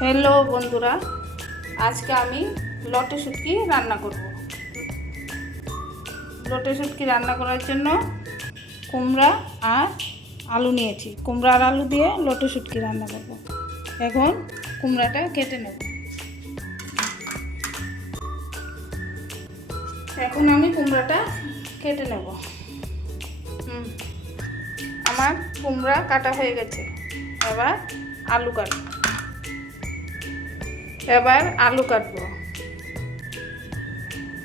Hello বন্ধুরা, আজকে আমি লটে শুটকি রান্না করব। লটে শুটকি রান্না করার জন্য কুমড়া আর আলু নিয়েছি। কুমড়া আর আলু দিয়ে লটে শুটকি রান্না করব। এখন কুমড়াটা কেটে নেব। এখন আমি কুমড়াটা কেটে নেব। আমার কুমড়া কাটা হয়ে গেছে। এবার আলু কাটবো।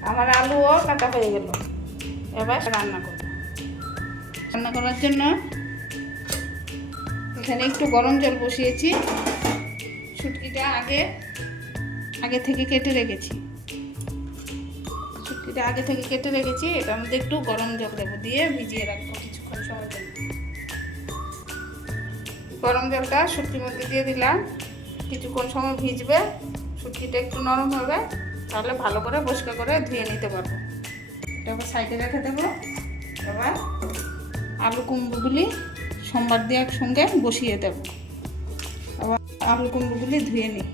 আমার আলুও কাটা হয়ে গেল। এবার রান্না করার জন্য এখানে একটু গরম জল বসিয়েছি। শুটকিটা আগে থেকে কেটে রেখেছি। এটার মধ্যে একটু গরম জল দেবো, দিয়ে ভিজিয়ে রাখবো কিছুক্ষণ সময় জন্য। গরম জলটা শুটকির মধ্যে দিয়ে দিলাম। কিছুক্ষণ সময় ভিজবে, শুটকিটা একটু নরম হবে, তাহলে ভালো করে পরিষ্কার করে ধুয়ে নিতে পারবো। এটাকে সাইডে রেখে দেবো। এবার আলু কুমড়োগুলি সোমবার দিয়ে একসঙ্গে বসিয়ে দেবো। আবার আলু কুমড়োগুলি ধুয়ে নিই।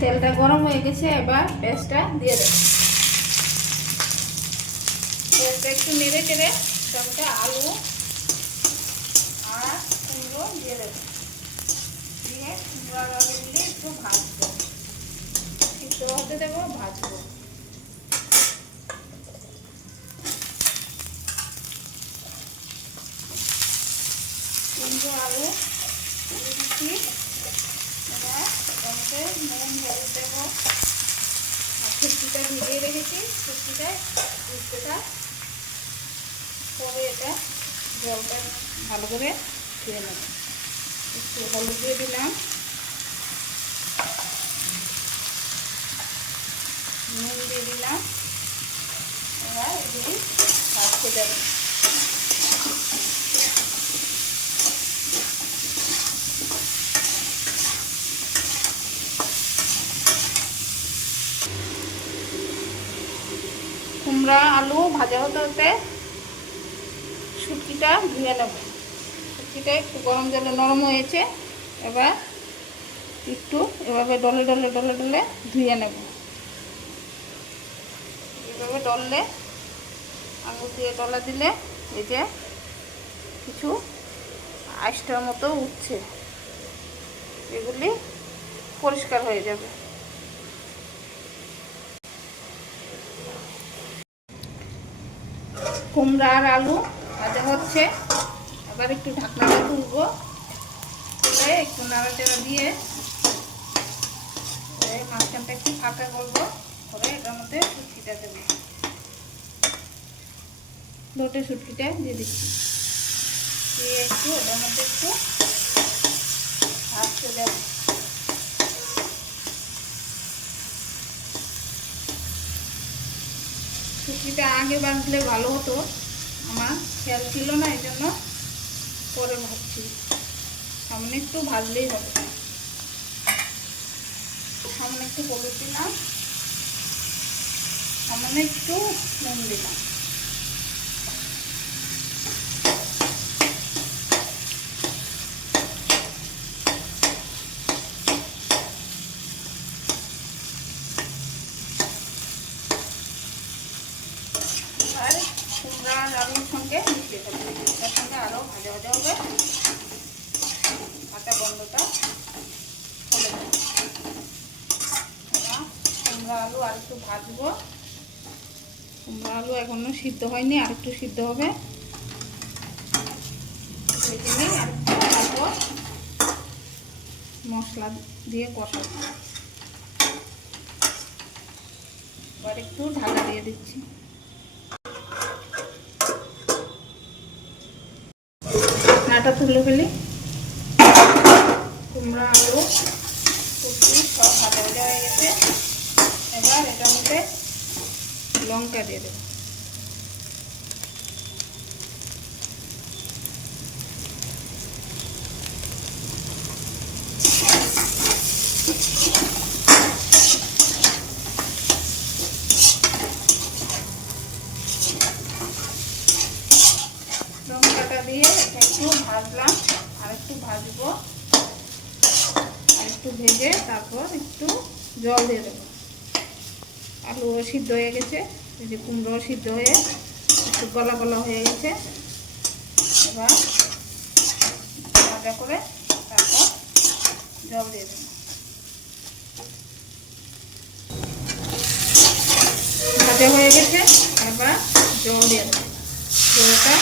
তেলটা গরম হয়ে গেছে, এবার পেঁয়াজটা দিয়ে দেবো। পেঁয়াজটা একটু নেড়ে চেড়ে তারপরে আলু আর কুমড়ো দিয়ে দেবো। দিয়ে কুমড়ো আর আলুগুলি একটু ভাজবো, একটু হতে দেবো, ভাজবো। কুমড়ো আলু দিয়ে দিচ্ছি। এবার এটাতে নুন হলুদ দেবো। আর শুটকিটা ভিজিয়ে রেখেছি, শুটকিটা ভিজতে থাক। পরে এটা জলটা ভালো করে ধুয়ে নেব। একটু হলুদ দিয়ে দিলাম, নুন দিয়ে দিলাম। এবার এগুলি ভাজতে দেবো। কুমড়া আলু ভাজা হতে হতে শুটকিটা ধুয়ে নেব। শুটকিটা একটু গরম জলে নরম হয়েছে। এবার একটু এভাবে ডলে ধুয়ে নেব। এভাবে ডললে, আঙুল দিয়ে ডলা দিলে এই যে কিছু আঁশটার মতো উঠছে, এগুলি পরিষ্কার হয়ে যাবে। কুমড়া আর আলু ভাজা হচ্ছে। আবার একটু ঢাকনাটা তুলবো, একটু নাড়াচাড়া দিয়ে মাঝখানটা একটু ফাঁকা করবো, করে এটার মধ্যে শুটকিটা দেবো। লটে শুটকিটা দিয়ে দিচ্ছি, দিয়ে একটু এটার মধ্যে একটু ভাজতে দেবো। শুটকিটা আগে ভাজলে ভালো হতো, আমার খেয়াল ছিল না, এই জন্য পরে ভাজছি। সামনে একটু ভাজলেই হবে। সামনে একটু হলুদ দিলাম, সামনে একটু নুন দিলাম। আর কুমড়া আর আলুর সঙ্গে মিশিয়ে দেবো। এটার সঙ্গে আরও ভাজা হবে। আটা বন্ধটা খুলে দেবো। কুমড়া আলু আর একটু ভাজবো। কুমড়া আলু এখনো সিদ্ধ হয়নি, আর একটু সিদ্ধ হবে। ভেজে নিই, আর একটু ভাজবো। মশলা দিয়ে কষাবো। এবার একটু ঢাকা দিয়ে দিচ্ছি। ঢাকনাটা তুলে ফেলি। কুমড়া আলু শুটকি সব ভাজা হয়ে গেছে। এবার এটার মধ্যে লঙ্কা দিয়ে দেবো। লঙ্কাটা দিয়ে একটু ভাজলাম, আর একটু ভাজবো। একটু ভেজে তারপর একটু জল দিয়ে দেবো। আলুও সিদ্ধ হয়ে গেছে, এই যে কুমড়ো সিদ্ধ হয়ে একটু গলা গলা হয়ে গেছে। এবার ভাজা করে তারপর জল দিয়ে দেবো। ভাজা হয়ে গেছে, এবার জল দিয়ে দেবো। জলটা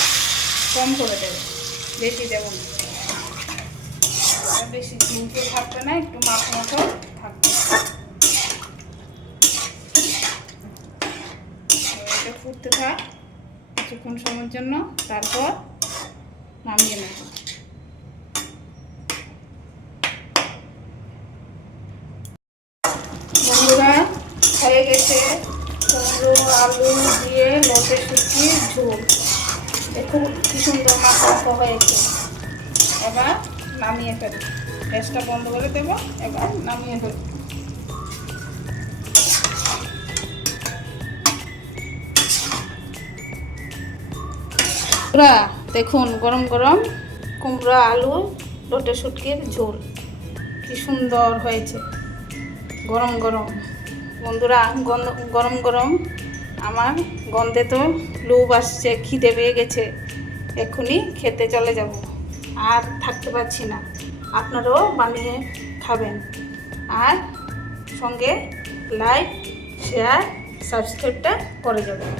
কম করে দেবো, বেশি দেবো না। বেশি ঝুলঝুল থাকবে না, একটু মাছ মতো থাকবে। এটা ফুটতে থাক কিছুক্ষণ সময়ের জন্য, তারপর নামিয়ে নেব। বন্ধুরা, হয়ে গেছে কুমড়ো আলু দিয়ে লোটে শুটকির ঝোল। দেখুন কি সুন্দর মাখা হয়েছে। এবার নামিয়ে ফেলব, গ্যাসটা বন্ধ করে দেবো। এবার নামিয়ে ফেলব। দেখুন গরম গরম কুমড়া আলু লোটে শুটকির ঝোল কি সুন্দর হয়েছে, গরম গরম। বন্ধুরা, গরম গরম আমার গন্ধে তো লোভ আসছে, খিদে পেয়ে গেছে। এক্ষুনি খেতে চলে যাব, আর থাকতে পারছি না। আপনারাও বানিয়ে খাবেন, আর সঙ্গে লাইক শেয়ার সাবস্ক্রাইবটা করে যাবেন।